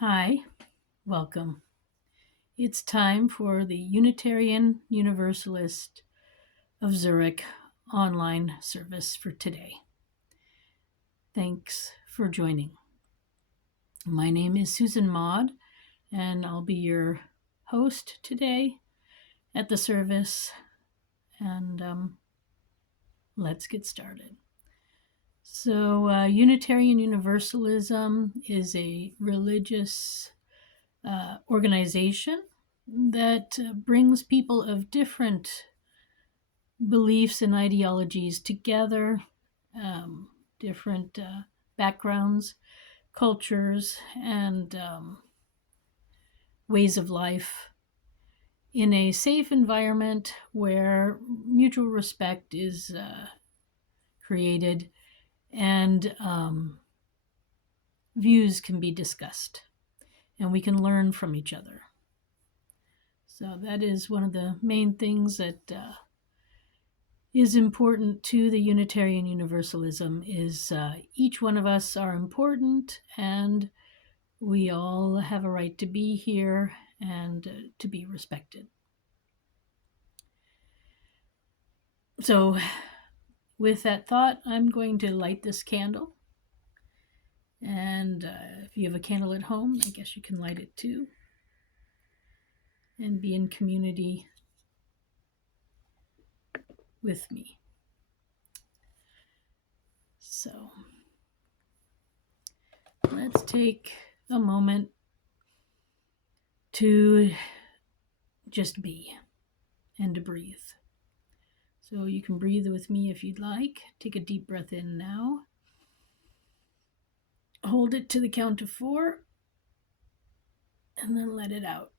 Hi, welcome. It's time for the Unitarian Universalist of Zurich online service for today. Thanks for joining. My name is Susan Maude, and I'll be your host today at the service. And let's get started. So, Unitarian Universalism is a religious organization that brings people of different beliefs and ideologies together, different backgrounds, cultures, and ways of life in a safe environment where mutual respect is created and views can be discussed and we can learn from each other. So that is one of the main things that is important to the Unitarian Universalism is each one of us are important and we all have a right to be here and to be respected. So with that thought, I'm going to light this candle. And if you have a candle at home, I guess you can light it too and be in community with me. So let's take a moment to just be and to breathe. So you can breathe with me if you'd like. Take a deep breath in now. Hold it to the count of 4 and then let it out.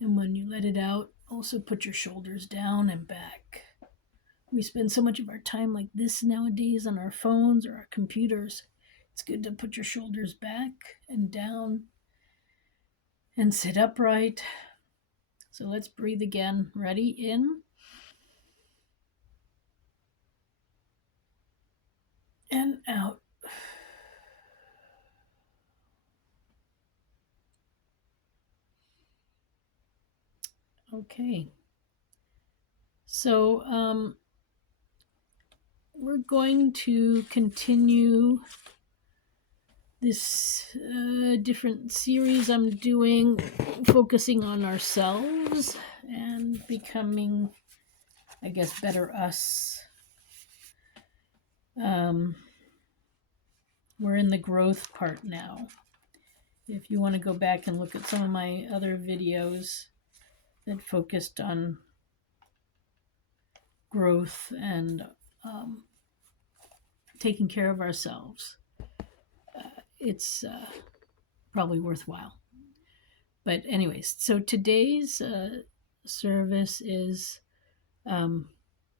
And when you let it out, also put your shoulders down and back. We spend so much of our time like this nowadays on our phones or our computers. It's good to put your shoulders back and down and sit upright. So let's breathe again. Ready? In. And out. Okay. So we're going to continue this different series I'm doing, focusing on ourselves and becoming, I guess, better us. We're in the growth part now. If you want to go back and look at some of my other videos that focused on growth and taking care of ourselves, it's probably worthwhile. But anyways, so today's service is,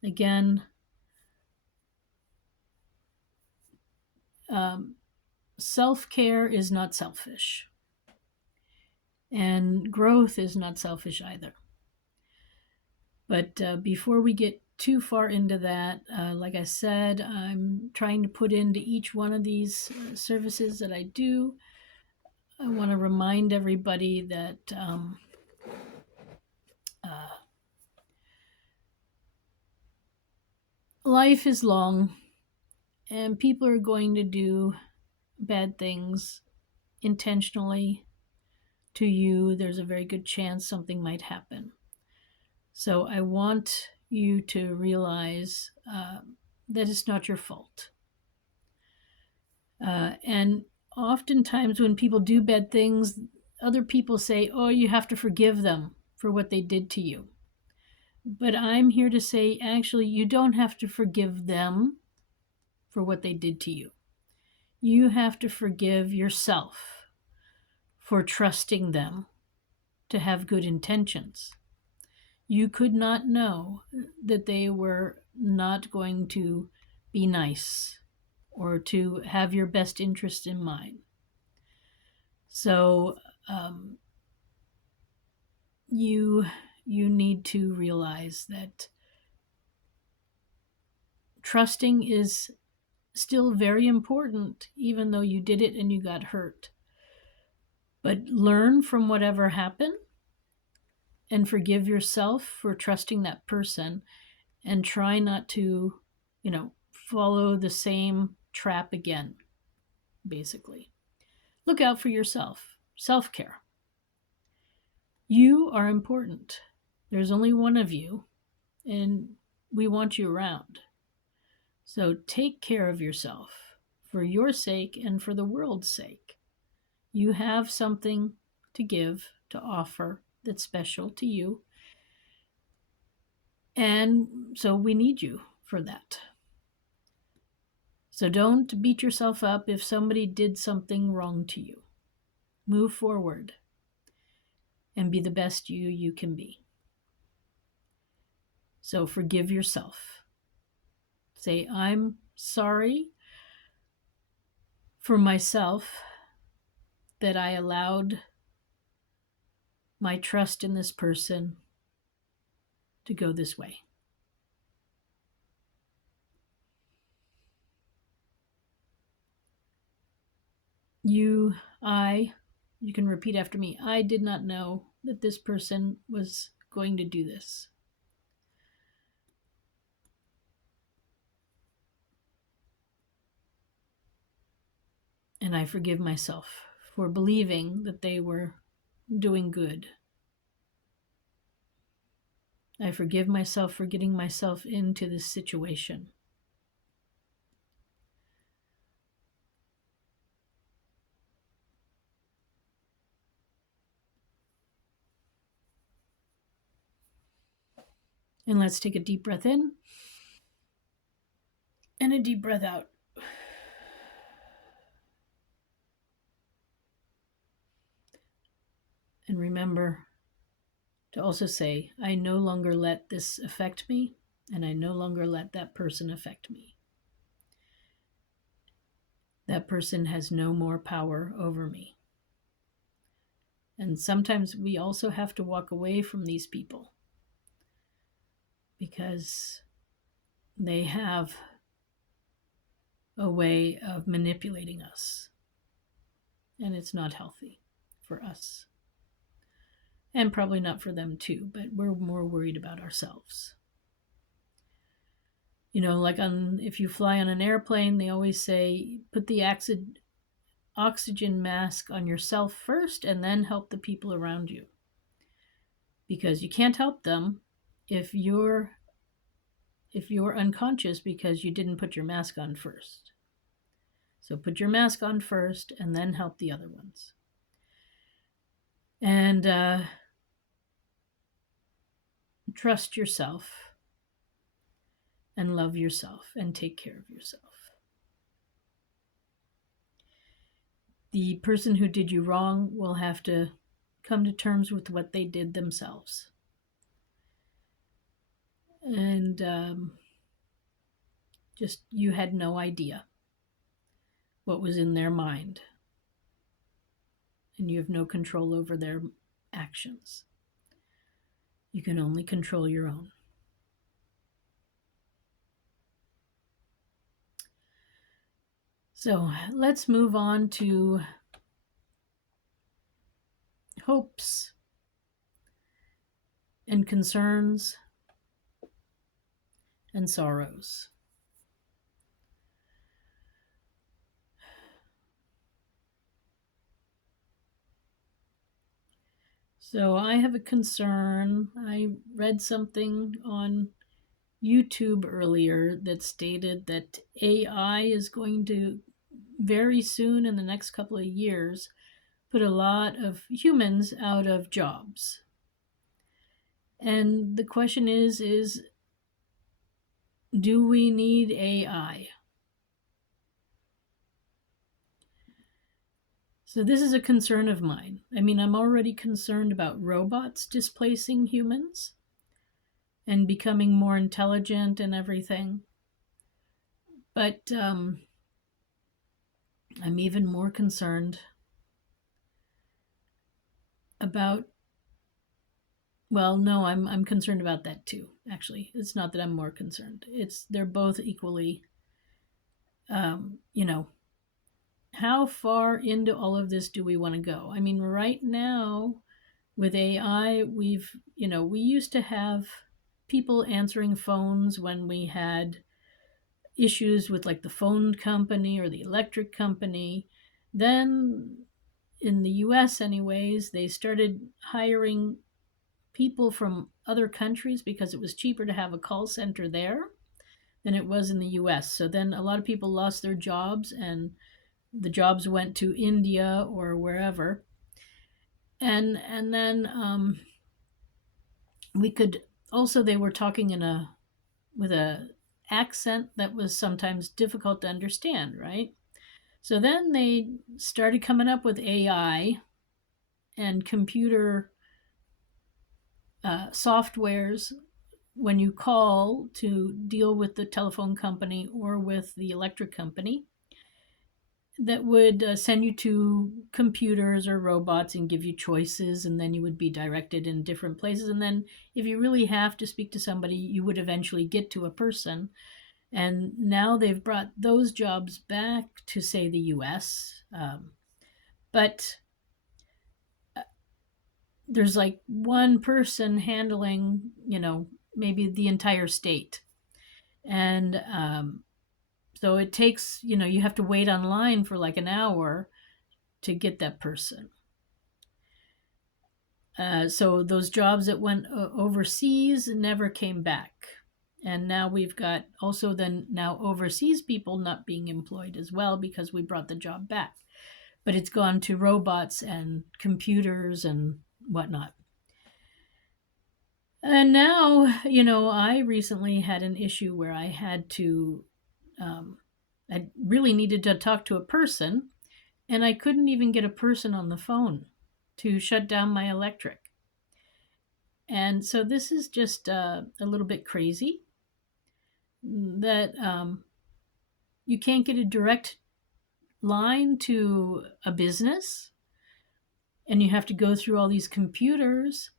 again, self-care is not selfish. And growth is not selfish either. But before we get too far into that, like I said, I'm trying to put into each one of these services that I do. I want to remind everybody that life is long and people are going to do bad things intentionally to you. There's a very good chance something might happen. So I want you to realize that it's not your fault. And oftentimes when people do bad things, other people say, oh, you have to forgive them for what they did to you. But I'm here to say, actually, you don't have to forgive them for what they did to you. You have to forgive yourself for trusting them to have good intentions. You could not know that they were not going to be nice or to have your best interest in mind. So you need to realize that trusting is still very important, even though you did it and you got hurt. But learn from whatever happened and forgive yourself for trusting that person, and try not to, follow the same trap again, basically. Look out for yourself. Self care. You are important. There's only one of you, and we want you around. So take care of yourself for your sake and for the world's sake. You have something to give, to offer that's special to you. And so we need you for that. So don't beat yourself up if somebody did something wrong to you. Move forward and be the best you can be. So forgive yourself. Say, I'm sorry for myself that I allowed my trust in this person to go this way. You can repeat after me. I did not know that this person was going to do this. And I forgive myself for believing that they were doing good. I forgive myself for getting myself into this situation. And let's take a deep breath in and a deep breath out. And remember to also say, I no longer let this affect me, and I no longer let that person affect me. That person has no more power over me. And sometimes we also have to walk away from these people because they have a way of manipulating us, and it's not healthy for us. And probably not for them too, but we're more worried about ourselves. Like if you fly on an airplane, they always say, put the oxygen mask on yourself first and then help the people around you. Because you can't help them if you're unconscious because you didn't put your mask on first. So put your mask on first and then help the other ones. And trust yourself and love yourself and take care of yourself. The person who did you wrong will have to come to terms with what they did themselves. And just you had no idea what was in their mind. And you have no control over their actions. You can only control your own. So let's move on to hopes and concerns and sorrows. So I have a concern. I read something on YouTube earlier that stated that AI is going to very soon, in the next couple of years, put a lot of humans out of jobs. And the question is do we need AI? So this is a concern of mine. I mean, I'm already concerned about robots displacing humans and becoming more intelligent and everything. But I'm even more concerned about, well, no, I'm concerned about that too, actually. It's not that I'm more concerned. They're both equally You know, how far into all of this do we want to go? I mean, right now with AI, we used to have people answering phones when we had issues with like the phone company or the electric company. Then in the US, anyways, they started hiring people from other countries because it was cheaper to have a call center there than it was in the US. So then a lot of people lost their jobs and the jobs went to India or wherever. And then we could also, they were talking with a accent that was sometimes difficult to understand, right? So then they started coming up with AI and computer softwares when you call to deal with the telephone company or with the electric company that would send you to computers or robots and give you choices, and then you would be directed in different places. And then, if you really have to speak to somebody, you would eventually get to a person. And now they've brought those jobs back to, say, the US. But there's like one person handling, maybe the entire state. And so it takes, you have to wait online for like an hour to get that person. So those jobs that went overseas never came back. And now we've got also then now overseas people not being employed as well because we brought the job back. But it's gone to robots and computers and whatnot. And now, I recently had an issue where I had to, I really needed to talk to a person, and I couldn't even get a person on the phone to shut down my electric. And so this is just a little bit crazy that you can't get a direct line to a business and you have to go through all these computers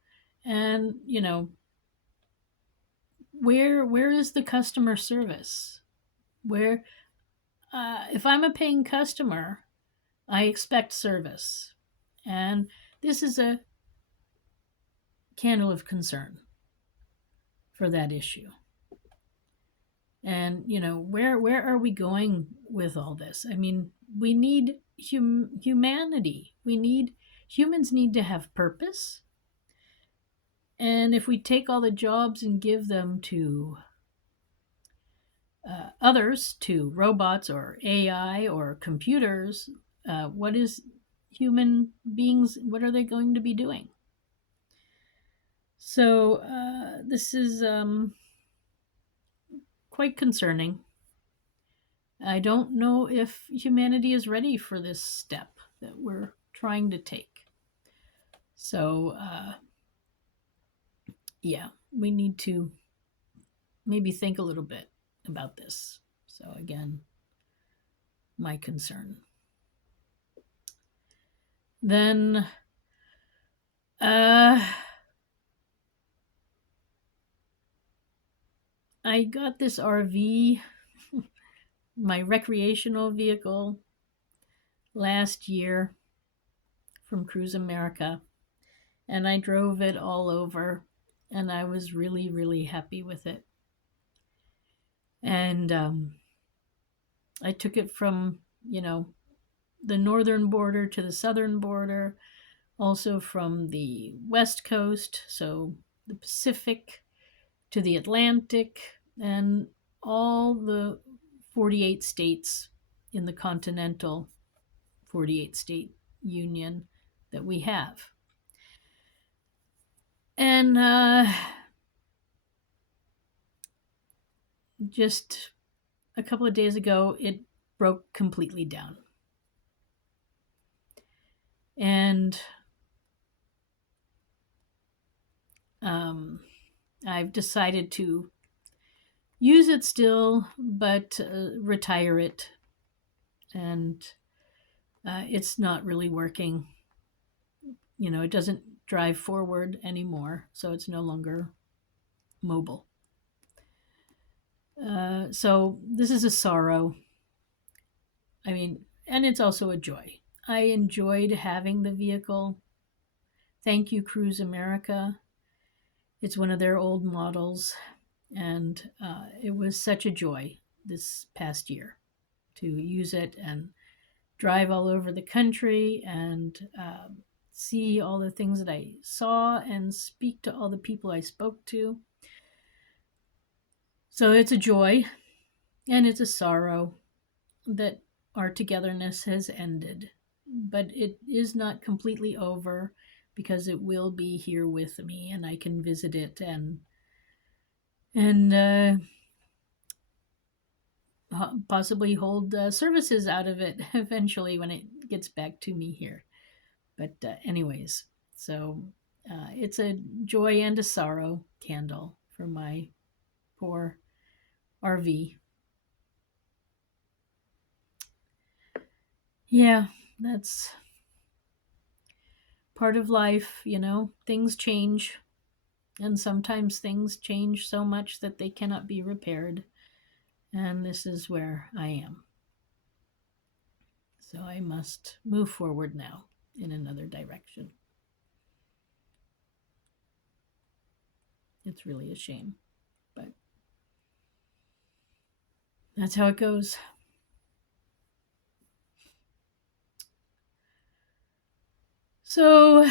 and where is the customer service? Where if I'm a paying customer, I expect service. And this is a candle of concern for that issue. And where are we going with all this? I mean, we need humanity. Humans need to have purpose. And if we take all the jobs and give them to others, to robots or AI or computers, what is human beings? What are they going to be doing? So this is quite concerning. I don't know if humanity is ready for this step that we're trying to take. So, yeah, we need to maybe think a little bit about this. So, again, my concern. Then, I got this RV, my recreational vehicle, last year from Cruise America, and I drove it all over, and I was really, really happy with it. And I took it from, the northern border to the southern border, also from the west coast, so the Pacific to the Atlantic, and all the 48 states in the continental 48 state union that we have. And just a couple of days ago, it broke completely down. And I've decided to use it still, but retire it. And it's not really working. It doesn't drive forward anymore, so it's no longer mobile. So this is a sorrow. I mean, and it's also a joy. I enjoyed having the vehicle. Thank you, Cruise America. It's one of their old models, and it was such a joy this past year to use it and drive all over the country and see all the things that I saw and speak to all the people I spoke to. So it's a joy and it's a sorrow that our togetherness has ended, but it is not completely over because it will be here with me and I can visit it and possibly hold services out of it eventually when it gets back to me here. But anyways, so it's a joy and a sorrow candle for my poor RV. Yeah, that's part of life, you know. Things change, and sometimes things change so much that they cannot be repaired. And this is where I am. So I must move forward now in another direction. It's really a shame, but that's how it goes. So,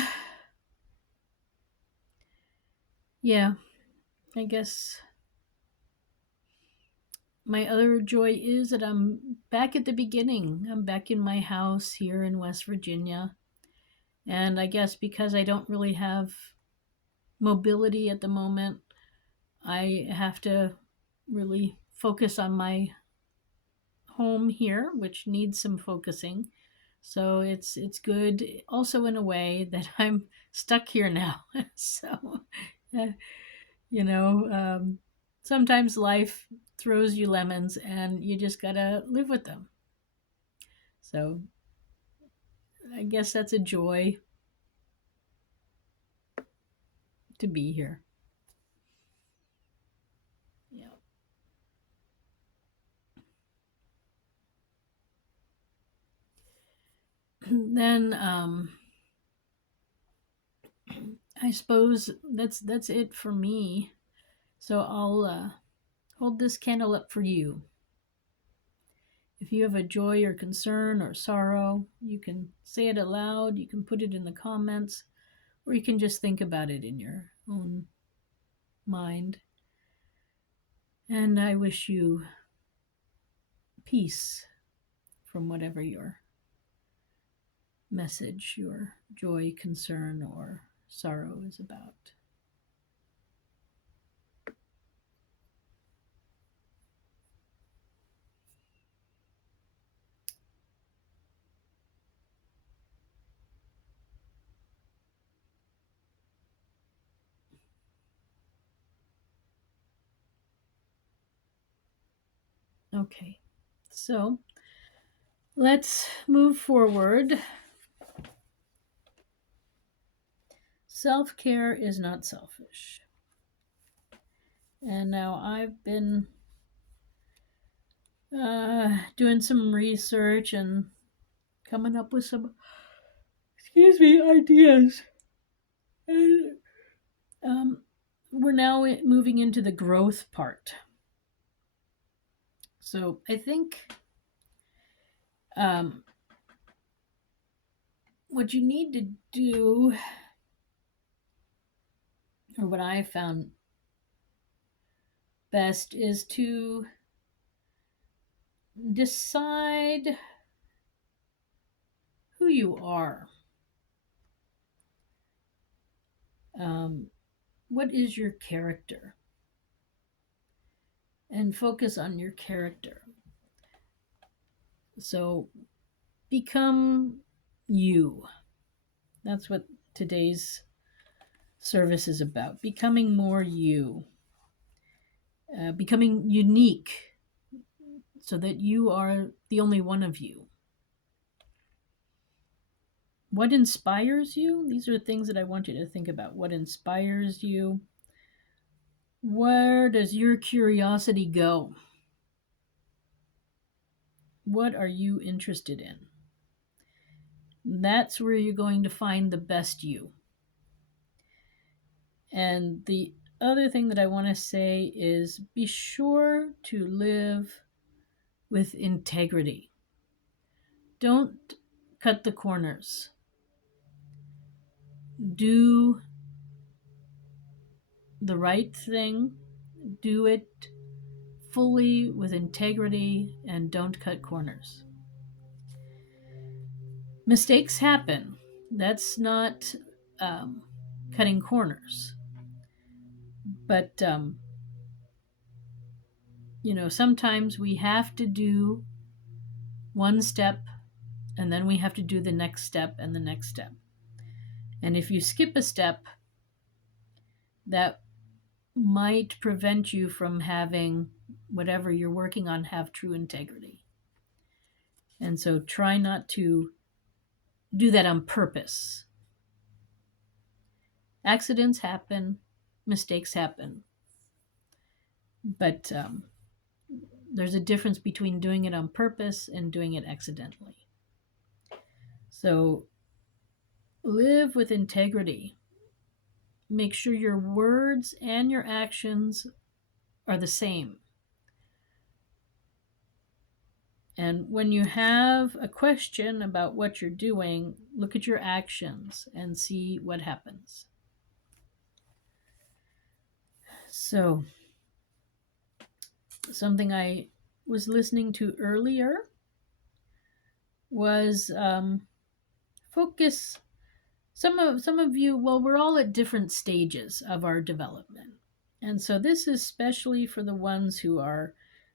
yeah, I guess my other joy is that I'm back at the beginning. I'm back in my house here in West Virginia. And I guess because I don't really have mobility at the moment, I have to really focus on my home here, which needs some focusing. So it's good also in a way that I'm stuck here now. So, uh, you know, sometimes life throws you lemons and you just gotta live with them. So I guess that's a joy to be here. Yeah. Then I suppose that's it for me. So I'll hold this candle up for you. If you have a joy or concern or sorrow, you can say it aloud, you can put it in the comments, or you can just think about it in your own mind. And I wish you peace from whatever your message, your joy, concern, or sorrow is about. Okay, so let's move forward. Self care is not selfish. And now I've been doing some research and coming up with some, excuse me, ideas. And we're now moving into the growth part. So I think what you need to do, or what I found best, is to decide who you are. What is your character? And focus on your character. So become you. That's what today's service is about. Becoming more you. Becoming unique so that you are the only one of you. What inspires you? These are things that I want you to think about. What inspires you? Where does your curiosity go? What are you interested in? That's where you're going to find the best you. And the other thing that I want to say is be sure to live with integrity. Don't cut the corners. Do the right thing. Do it fully with integrity and don't cut corners. Mistakes happen. That's not um, cutting corners. But, sometimes we have to do one step and then we have to do the next step and the next step. And if you skip a step, that might prevent you from having whatever you're working on have true integrity. And so try not to do that on purpose. Accidents happen, mistakes happen, but there's a difference between doing it on purpose and doing it accidentally. So live with integrity. Make sure your words and your actions are the same. And when you have a question about what you're doing, look at your actions and see what happens. So, something I was listening to earlier was focus. Some of you, well, we're all at different stages of our development. And so this is especially for the ones who are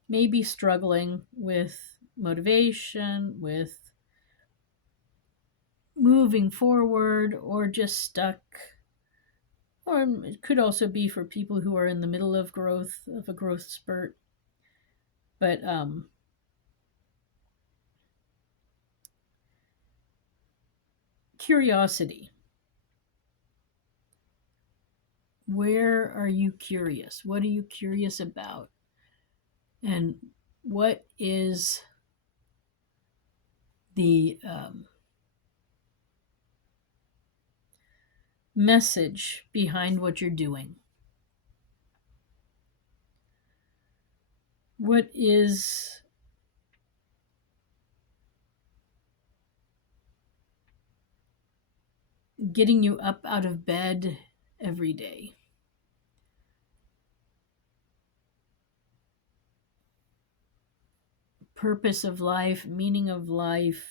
maybe struggling with motivation, with moving forward, or just stuck. Or it could also be for people who are in the middle of a growth spurt. But curiosity. Where are you curious? What are you curious about? And what is the message behind what you're doing? What is getting you up out of bed every day? Purpose of life, meaning of life.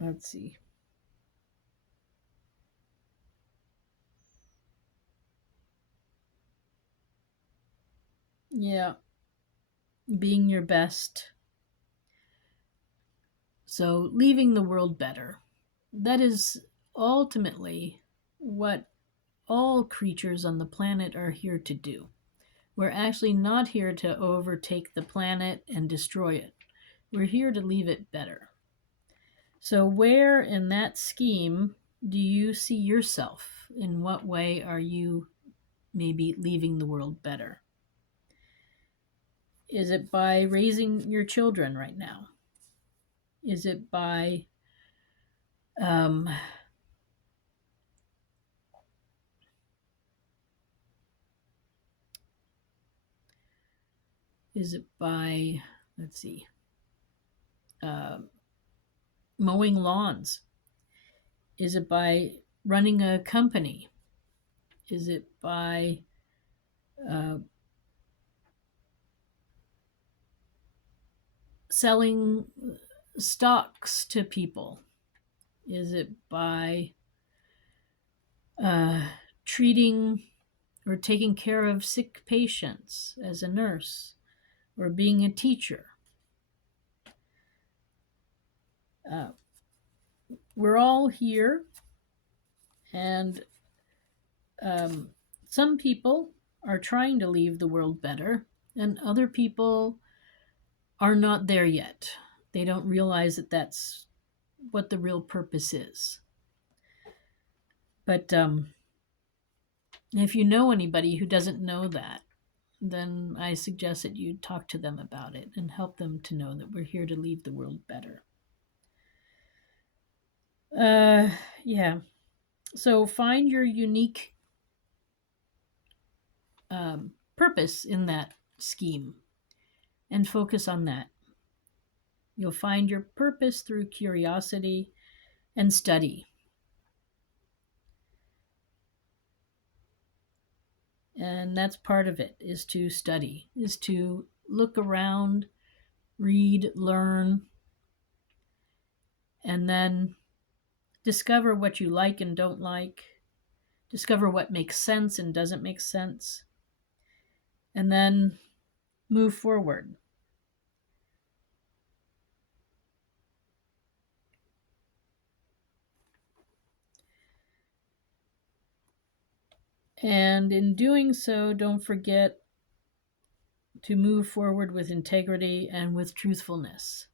Let's see. Yeah, being your best. So, leaving the world better. That is ultimately what all creatures on the planet are here to do. We're actually not here to overtake the planet and destroy it. We're here to leave it better. So, where in that scheme do you see yourself? In what way are you maybe leaving the world better? Is it by raising your children right now? Is it by let's see, mowing lawns? Is it by running a company? Is it by selling stocks to people? Is it by treating or taking care of sick patients as a nurse or being a teacher? We're all here, and some people are trying to leave the world better, and other people are not there yet. They don't realize that that's what the real purpose is. But If you know anybody who doesn't know that, then I suggest that you talk to them about it and help them to know that we're here to leave the world better. Yeah. So find your unique purpose in that scheme and focus on that. You'll find your purpose through curiosity and study. And that's part of it, is to study, is to look around, read, learn, and then discover what you like and don't like, discover what makes sense and doesn't make sense, and then move forward. And in doing so, don't forget to move forward with integrity and with truthfulness.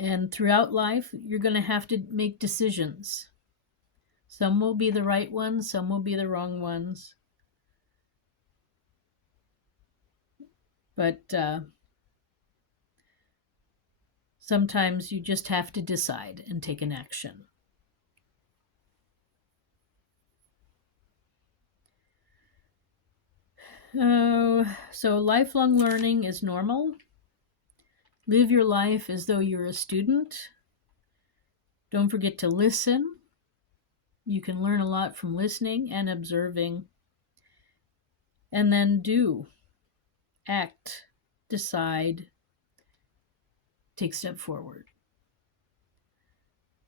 And throughout life, you're going to have to make decisions. Some will be the right ones, some will be the wrong ones. But sometimes you just have to decide and take an action. So lifelong learning is normal. Live your life as though you're a student. Don't forget to listen. You can learn a lot from listening and observing. And then do, act, decide, take a step forward.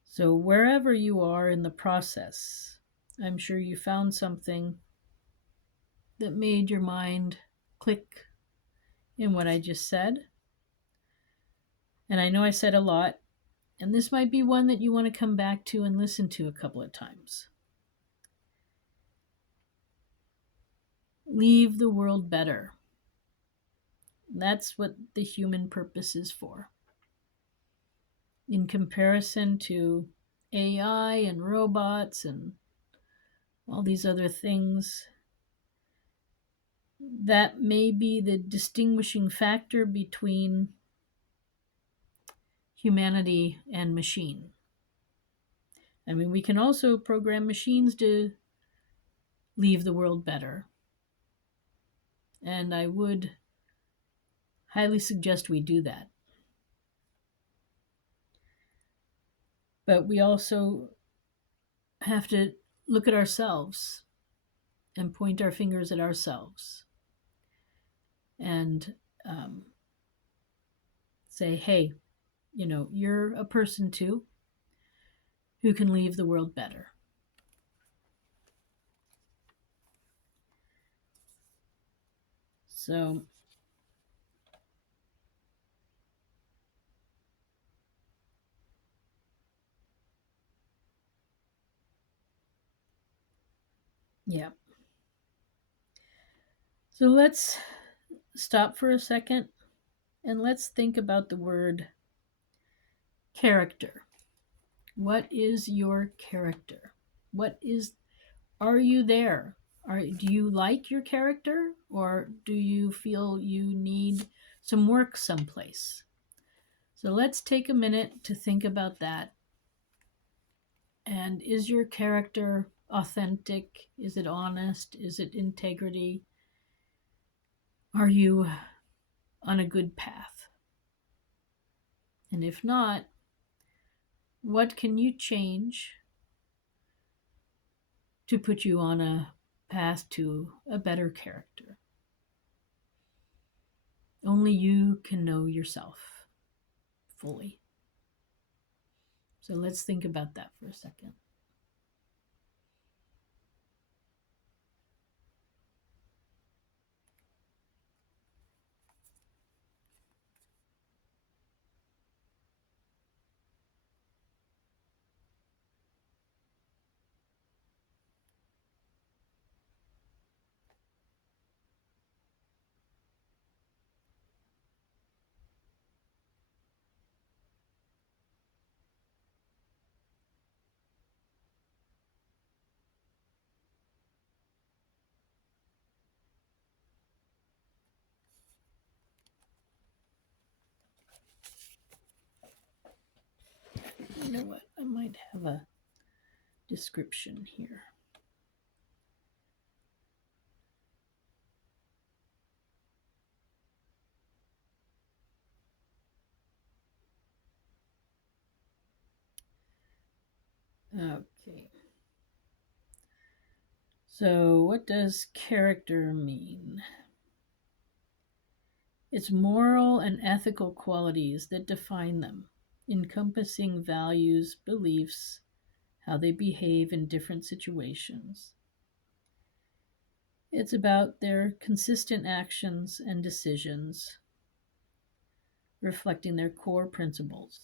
So wherever you are in the process, I'm sure you found something that made your mind click in what I just said. And I know I said a lot, and this might be one that you want to come back to and listen to a couple of times. Leave the world better. That's what the human purpose is for. In comparison to AI and robots and all these other things, that may be the distinguishing factor between humanity and machine. I mean, we can also program machines to leave the world better. And I would highly suggest we do that. But we also have to look at ourselves and point our fingers at ourselves and say, hey, you're a person too who can leave the world better. So yeah. So let's stop for a second and let's think about the word character. What is your character? Are you there? Do you like your character, or do you feel you need some work someplace? So let's take a minute to think about that. And is your character authentic? Is it honest? Is it integrity? Are you on a good path? And if not, what can you change to put you on a path to a better character? Only you can know yourself fully. So let's think about that for a second. know what? I might have a description here. Okay. So, what does character mean? It's moral and ethical qualities that define them, encompassing values, beliefs, how they behave in different situations. It's about their consistent actions and decisions, reflecting their core principles.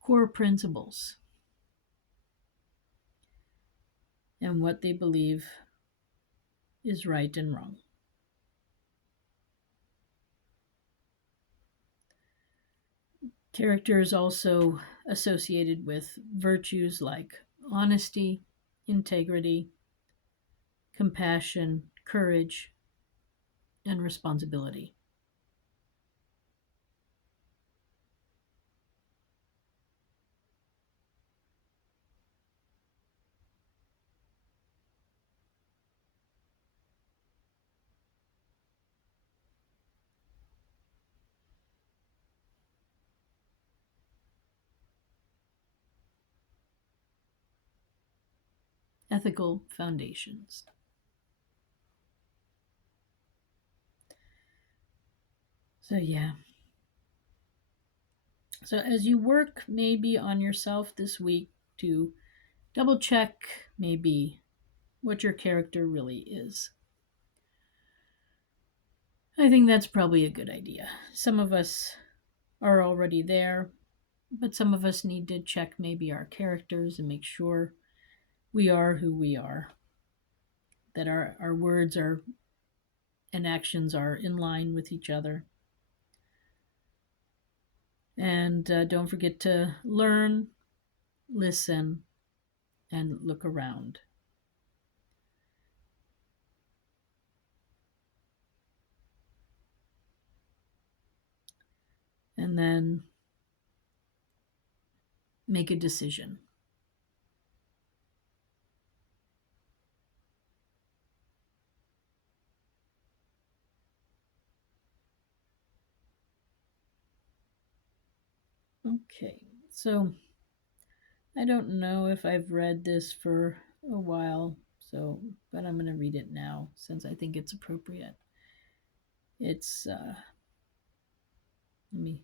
Core principles and what they believe is right and wrong. Character is also associated with virtues like honesty, integrity, compassion, courage, and responsibility. Ethical foundations. So, yeah. So, as you work maybe on yourself this week to double check maybe what your character really is, I think that's probably a good idea. Some of us are already there, but some of us need to check maybe our characters and make sure we are who we are, that our words are and actions are in line with each other. And don't forget to learn, listen, and look around. And then make a decision. Okay, so I don't know if I've read this for a while, but I'm going to read it now since I think it's appropriate. It's let me.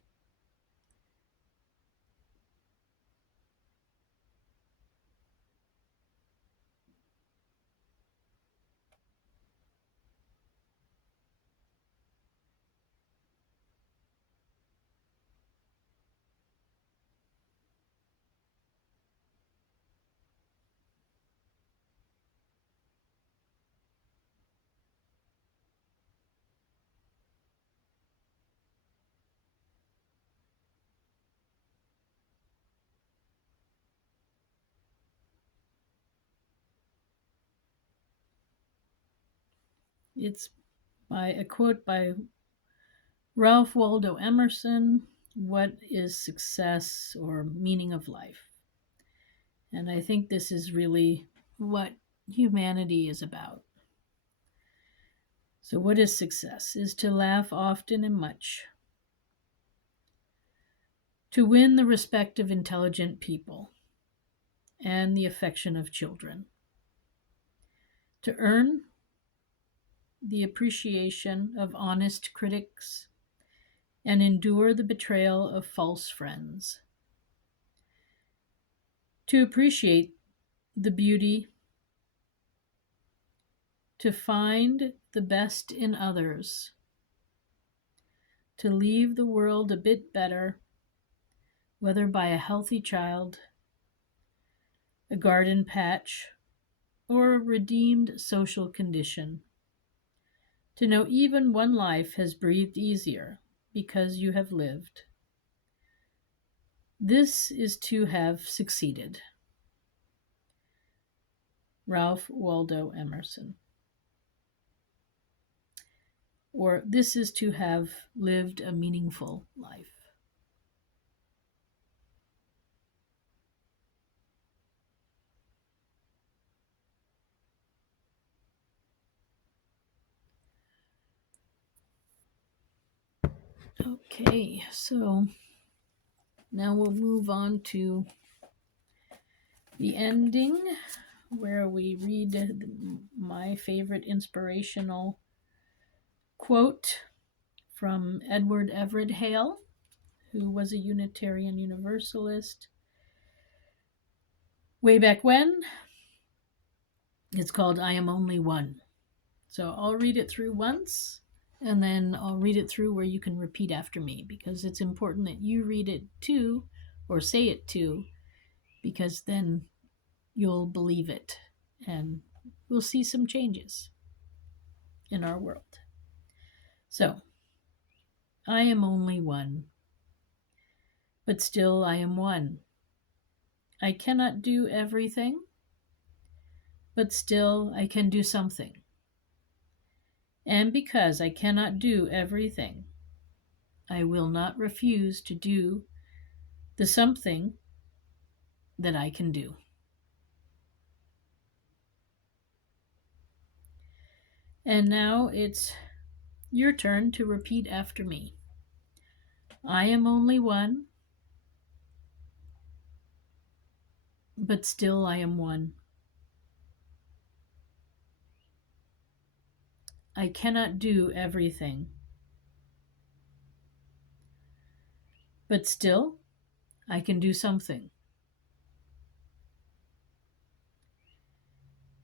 It's by a quote by Ralph Waldo Emerson. What is success or meaning of life? And I think this is really what humanity is about. So, what is success? Is to laugh often and much, to win the respect of intelligent people and the affection of children, to earn the appreciation of honest critics and endure the betrayal of false friends, to appreciate the beauty, to find the best in others, to leave the world a bit better, whether by a healthy child, a garden patch, or a redeemed social condition, to know even one life has breathed easier because you have lived. This is to have succeeded. Ralph Waldo Emerson. Or this is to have lived a meaningful life. Okay, so now we'll move on to the ending, where we read my favorite inspirational quote from Edward Everett Hale, who was a Unitarian Universalist way back when. It's called I Am Only One. So I'll read it through once, and then I'll read it through where you can repeat after me, because it's important that you read it too, or say it too, because then you'll believe it and we'll see some changes in our world. So, I am only one, but still I am one. I cannot do everything, but still I can do something. And because I cannot do everything, I will not refuse to do the something that I can do. And now it's your turn to repeat after me. I am only one, but still I am one. I cannot do everything, but still I can do something.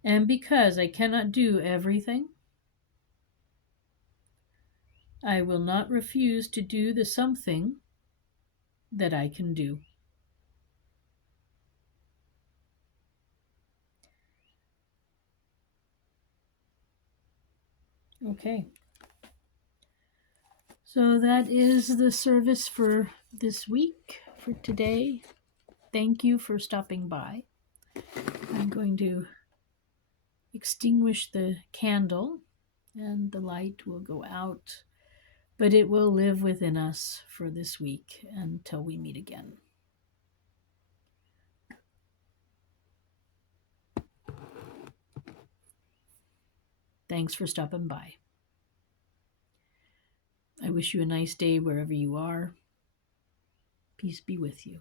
And because I cannot do everything, I will not refuse to do the something that I can do. Okay. So that is the service for this week, for today. Thank you for stopping by. I'm going to extinguish the candle and the light will go out, but it will live within us for this week until we meet again. Thanks for stopping by. I wish you a nice day wherever you are. Peace be with you.